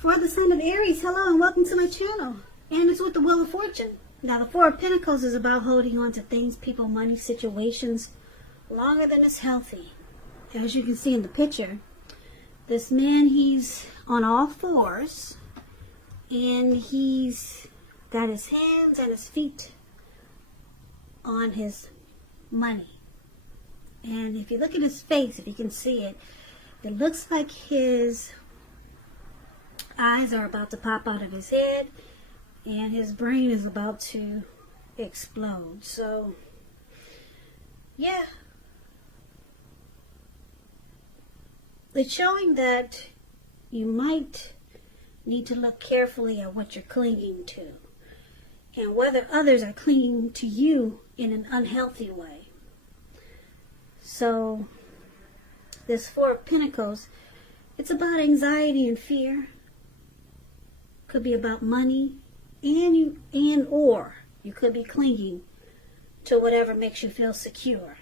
For the sign of Aries, hello and welcome to my channel. And it's with the Wheel of Fortune. Now the Four of Pentacles is about holding on to things, people, money, situations longer than it's healthy. As you can see in the picture, this man, he's on all fours and he's got his hands and his feet on his money. And if you look at his face, if you can see it, it looks like his eyes are about to pop out of his head and his brain is about to explode. So yeah, it's showing that you might need to look carefully at what you're clinging to and whether others are clinging to you in an unhealthy way. So this Four of Pentacles, it's about anxiety and fear. Could be about money, or you could be clinging to whatever makes you feel secure.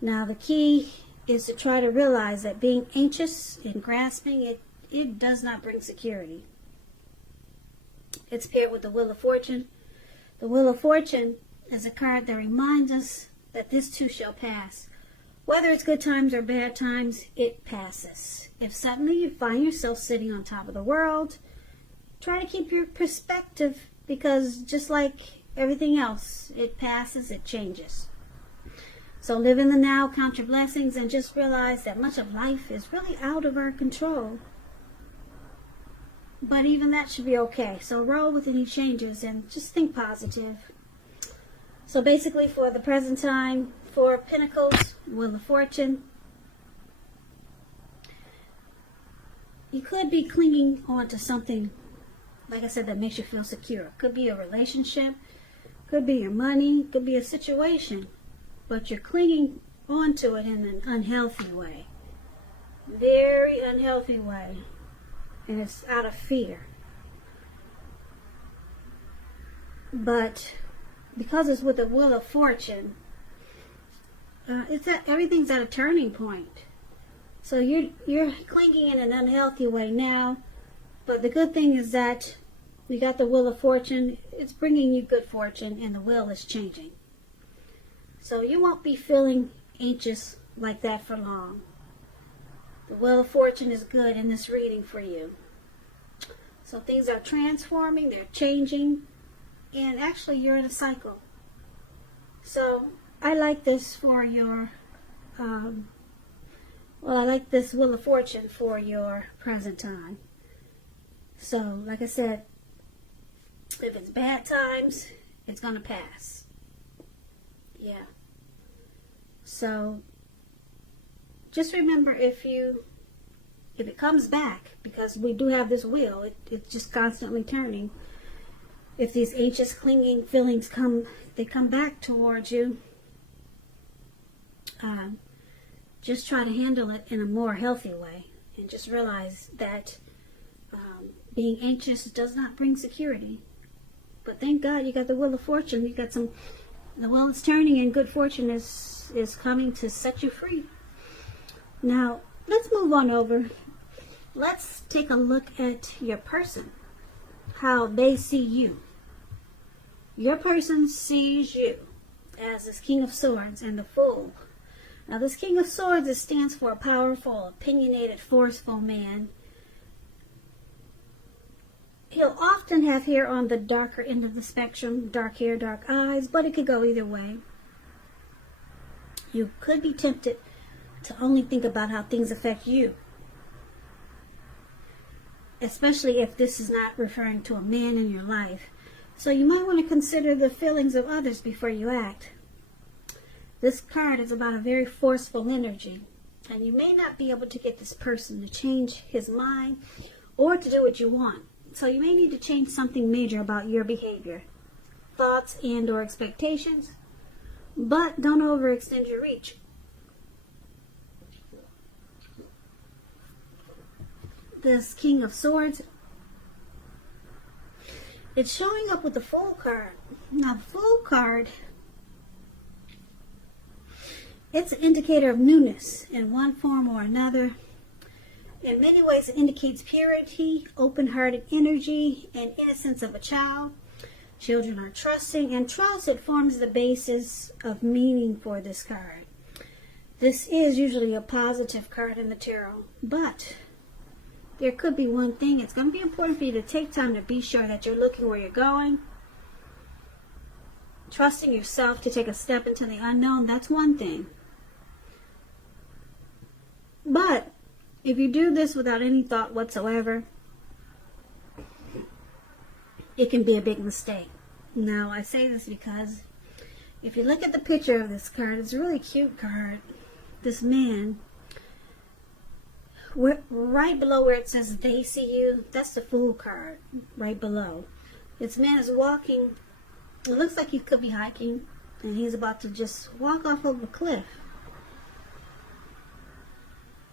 Now the key is to try to realize that being anxious and grasping, it does not bring security. It's paired with the Wheel of Fortune. The Wheel of Fortune is a card that reminds us that this too shall pass. Whether it's good times or bad times, it passes. If suddenly you find yourself sitting on top of the world, try to keep your perspective, because just like everything else, it passes, it changes. So live in the now, count your blessings, and just realize that much of life is really out of our control. But even that should be okay. So roll with any changes and just think positive. So basically for the present time, Four of Pentacles, Wheel of Fortune, you could be clinging on to something, like I said, that makes you feel secure. Could be a relationship, could be your money, could be a situation, but you're clinging onto it in an unhealthy way. Very unhealthy way. And it's out of fear. But because it's with the Wheel of Fortune, everything's at a turning point. So you're clinging in an unhealthy way now. But the good thing is that we got the Wheel of Fortune. It's bringing you good fortune, and the wheel is changing. So you won't be feeling anxious like that for long. The Wheel of Fortune is good in this reading for you. So things are transforming, they're changing, and actually you're in a cycle. So I like this for your, I like this Wheel of Fortune for your present time. So, like I said, if it's bad times, it's going to pass. Yeah. So, just remember, if it comes back, because we do have this wheel, it's just constantly turning. If these anxious, clinging feelings come back towards you, just try to handle it in a more healthy way. And just realize that being anxious does not bring security. But thank God you got the Wheel of Fortune. You got the wheel is turning and good fortune is coming to set you free. Now, let's move on over. Let's take a look at your person. How they see you. Your person sees you as this King of Swords and the Fool. Now, this King of Swords, it stands for a powerful, opinionated, forceful man. He'll often have hair on the darker end of the spectrum, dark hair, dark eyes, but it could go either way. You could be tempted to only think about how things affect you, especially if this is not referring to a man in your life. So you might want to consider the feelings of others before you act. This card is about a very forceful energy, and you may not be able to get this person to change his mind or to do what you want. So you may need to change something major about your behavior, thoughts, and or expectations, but don't overextend your reach. This King of Swords, it's showing up with the Fool card. Now the Fool card, it's an indicator of newness in one form or another. In many ways, it indicates purity, open-hearted energy, and innocence of a child. Children are trusting, and trust, it forms the basis of meaning for this card. This is usually a positive card in the tarot, but there could be one thing. It's going to be important for you to take time to be sure that you're looking where you're going. Trusting yourself to take a step into the unknown, that's one thing. But if you do this without any thought whatsoever, it can be a big mistake. Now, I say this because if you look at the picture of this card, it's a really cute card. This man, right below where it says they see you, that's the Fool card, right below. This man is walking, it looks like he could be hiking, and he's about to just walk off of a cliff.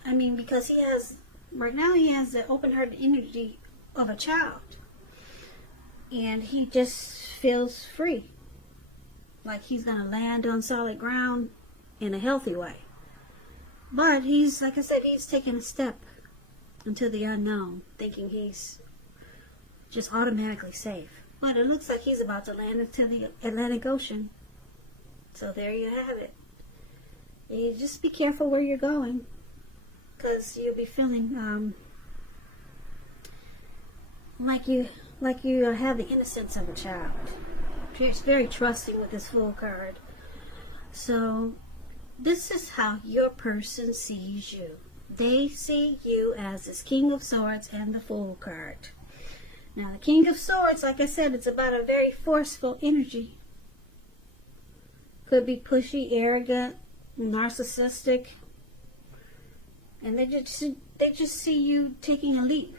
I mean, because he has, right now he has the open-hearted energy of a child. And he just feels free. Like he's going to land on solid ground in a healthy way. But he's, like I said, he's taking a step into the unknown, thinking he's just automatically safe. But it looks like he's about to land into the Atlantic Ocean. So there you have it. You just be careful where you're going, because you'll be feeling like you have the innocence of a child. It's very trusting with this Fool card. So this is how your person sees you. They see you as this King of Swords and the Fool card. Now the King of Swords, like I said, it's about a very forceful energy. Could be pushy, arrogant, narcissistic. And they just see you taking a leap.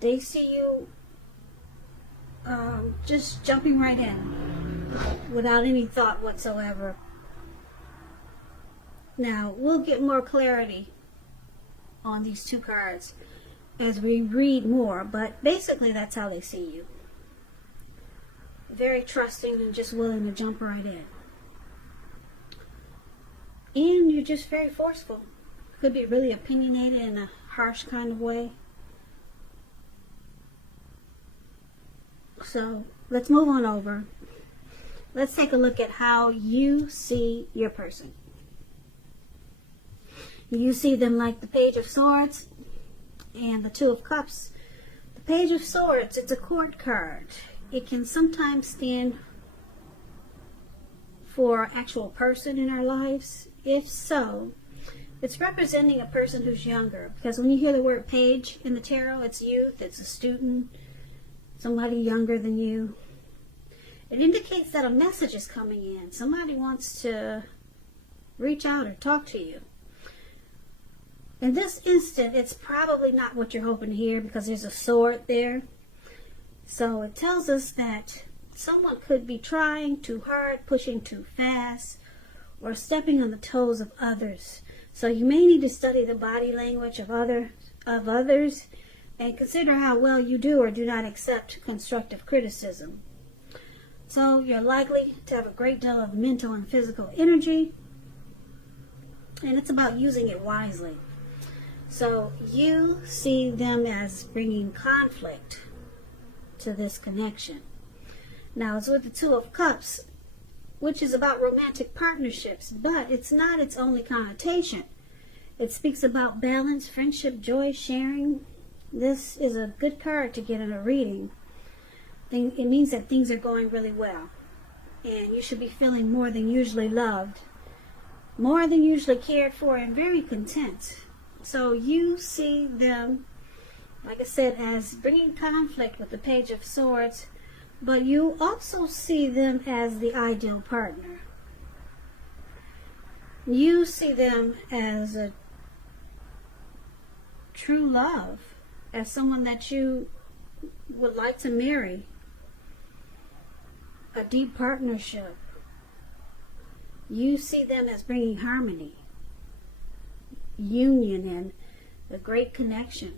They see you just jumping right in without any thought whatsoever. Now, we'll get more clarity on these two cards as we read more, but basically that's how they see you. Very trusting and just willing to jump right in. And you're just very forceful. Could be really opinionated in a harsh kind of way. So let's move on over. Let's take a look at how you see your person. You see them like the Page of Swords and the Two of Cups. The Page of Swords, it's a court card. It can sometimes stand for actual person in our lives. If so, it's representing a person who's younger. Because when you hear the word page in the tarot, it's youth, it's a student, somebody younger than you. It indicates that a message is coming in. Somebody wants to reach out or talk to you. In this instant, it's probably not what you're hoping to hear because there's a sword there. So it tells us that someone could be trying too hard, pushing too fast, or stepping on the toes of others. So you may need to study the body language of others and consider how well you do or do not accept constructive criticism. So you're likely to have a great deal of mental and physical energy, and it's about using it wisely. So you see them as bringing conflict to this connection. Now it's with the Two of Cups, which is about romantic partnerships, but it's not its only connotation. It speaks about balance, friendship, joy, sharing. This is a good card to get in a reading. It means that things are going really well, and you should be feeling more than usually loved, more than usually cared for, and very content. So you see them, like I said, as bringing conflict with the Page of Swords, but you also see them as the ideal partner. You see them as a true love, as someone that you would like to marry, a deep partnership. You see them as bringing harmony, union, and a great connection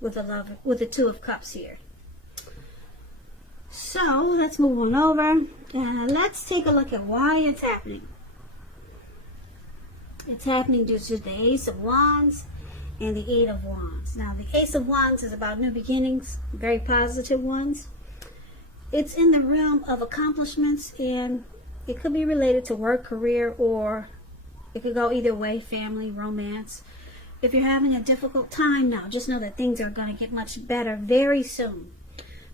with the Two of Cups here. So let's move on over and let's take a look at why it's happening. It's happening due to the Ace of Wands and the Eight of Wands. Now, the Ace of Wands is about new beginnings, very positive ones. It's in the realm of accomplishments, and it could be related to work, career, or it could go either way, family, romance. If you're having a difficult time now, just know that things are going to get much better very soon.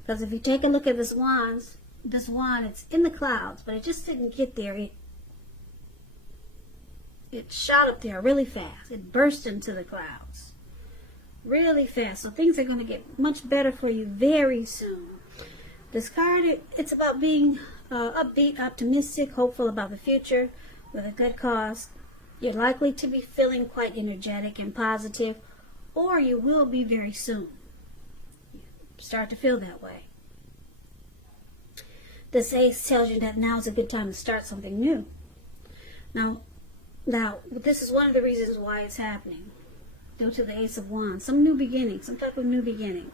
Because if you take a look at this wand, it's in the clouds, but it just didn't get there. It shot up there really fast. It burst into the clouds really fast. So things are going to get much better for you very soon. This card, it's about being upbeat, optimistic, hopeful about the future with a good cause. You're likely to be feeling quite energetic and positive, or you will be very soon. You start to feel that way. This ace tells you that now is a good time to start something new. Now, this is one of the reasons why it's happening. Due to the Ace of Wands. Some new beginning. Some type of new beginning.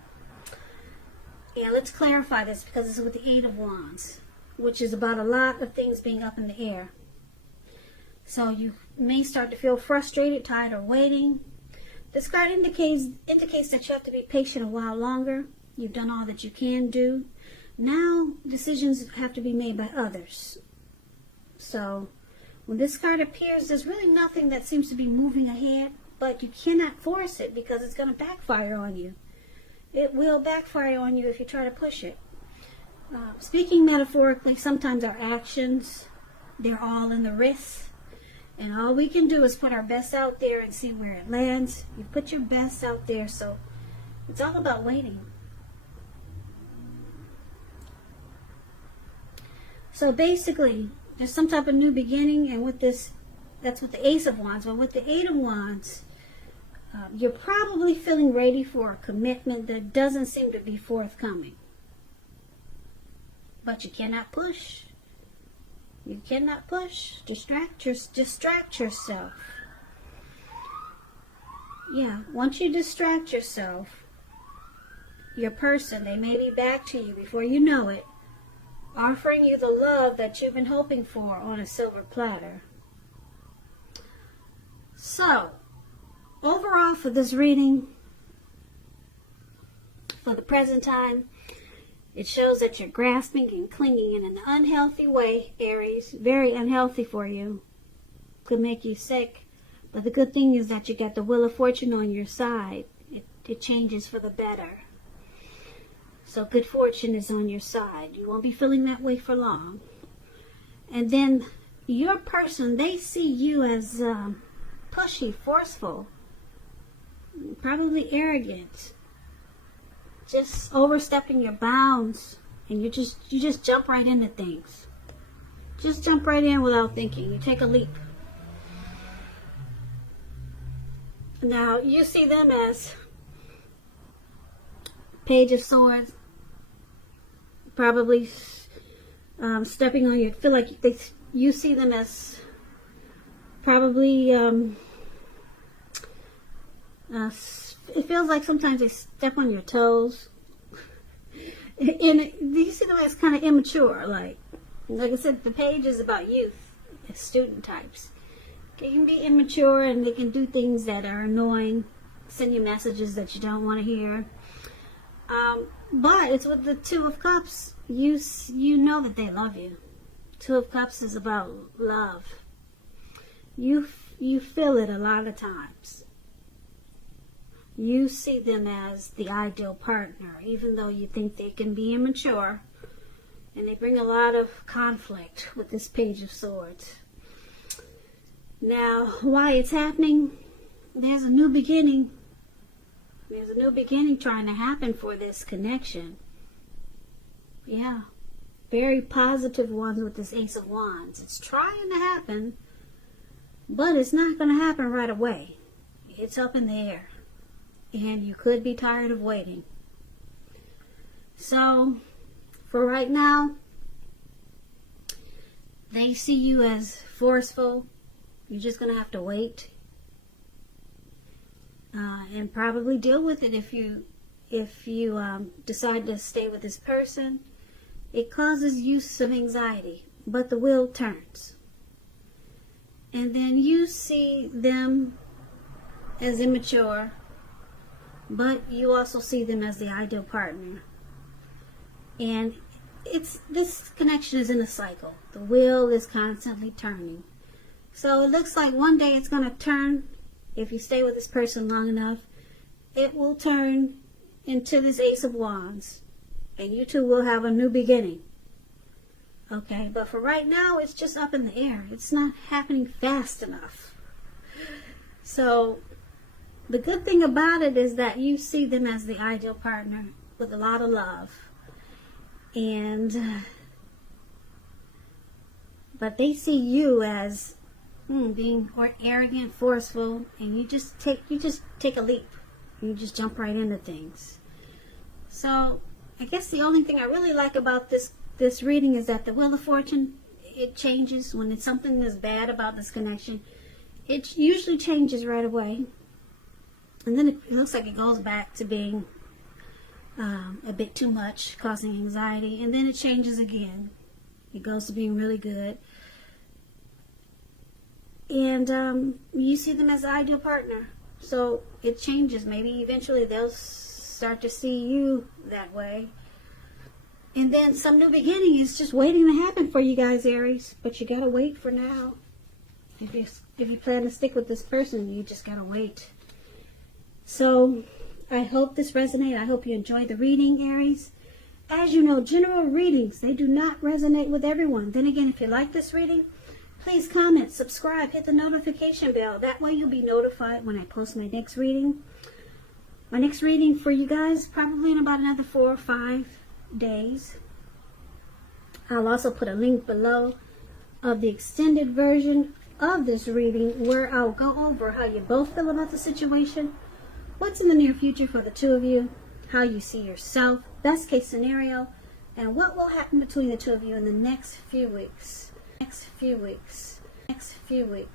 Yeah, let's clarify this because it's with the Eight of Wands. Which is about a lot of things being up in the air. So you may start to feel frustrated, tired, or waiting. This card indicates that you have to be patient a while longer. You've done all that you can do. Now, decisions have to be made by others. So, when this card appears, there's really nothing that seems to be moving ahead, but you cannot force it because it's going to backfire on you. It will backfire on you if you try to push it. Speaking metaphorically, sometimes our actions, they're all in the wrist, and all we can do is put our best out there and see where it lands. You put your best out there, so it's all about waiting. So basically, there's some type of new beginning, and with this, that's with the Ace of Wands. But with the Eight of Wands, you're probably feeling ready for a commitment that doesn't seem to be forthcoming. But you cannot push. You cannot push. Distract yourself. Yeah, once you distract yourself, your person, they may be back to you before you know it, offering you the love that you've been hoping for on a silver platter. So, overall for this reading, for the present time, it shows that you're grasping and clinging in an unhealthy way, Aries. Very unhealthy for you. Could make you sick. But the good thing is that you got the Wheel of Fortune on your side. It changes for the better. So good fortune is on your side. You won't be feeling that way for long. And then your person, they see you as pushy, forceful, probably arrogant, just overstepping your bounds, and you just jump right into things. Just jump right in without thinking. You take a leap. Now you see them as Page of Swords, probably stepping on you. Feel like you see them as probably it feels like sometimes they step on your toes, and you see them as kind of immature. Like I said, the page is about youth, student types. They can be immature and they can do things that are annoying, send you messages that you don't want to hear. But it's with the Two of Cups. You know that they love you. Two of Cups is about love. You feel it a lot of times. You see them as the ideal partner, even though you think they can be immature. And they bring a lot of conflict with this Page of Swords. Now, why it's happening? There's a new beginning. There's a new beginning trying to happen for this connection. Yeah. Very positive ones with this Ace of Wands. It's trying to happen, but it's not going to happen right away. It's up in the air. And you could be tired of waiting. So, for right now, they see you as forceful. You're just going to have to wait. And probably deal with it if you decide to stay with this person. It causes you some anxiety, but the wheel turns. And then you see them as immature, but you also see them as the ideal partner. And this connection is in a cycle. The wheel is constantly turning. So it looks like one day it's going to turn. If you stay with this person long enough, it will turn into this Ace of Wands. And you two will have a new beginning. Okay, but for right now, it's just up in the air. It's not happening fast enough. So the good thing about it is that you see them as the ideal partner with a lot of love. But they see you as being arrogant, forceful, and you just take a leap. You just jump right into things. So I guess the only thing I really like about this reading is that the Wheel of Fortune, it changes when it's something that's bad about this connection. It usually changes right away, and then it looks like it goes back to being a bit too much, causing anxiety, and then it changes again. It goes to being really good. And you see them as the ideal partner. So it changes. Maybe eventually they'll start to see you that way. And then some new beginning is just waiting to happen for you guys, Aries. But you gotta wait for now. If you plan to stick with this person, you just gotta wait. So I hope this resonated. I hope you enjoyed the reading, Aries. As you know, general readings, they do not resonate with everyone. Then again, if you like this reading, please comment, subscribe, hit the notification bell. That way you'll be notified when I post my next reading. My next reading for you guys, probably in about another 4 or 5 days. I'll also put a link below of the extended version of this reading where I'll go over how you both feel about the situation, what's in the near future for the two of you, how you see yourself, best case scenario, and what will happen between the two of you in the next few weeks.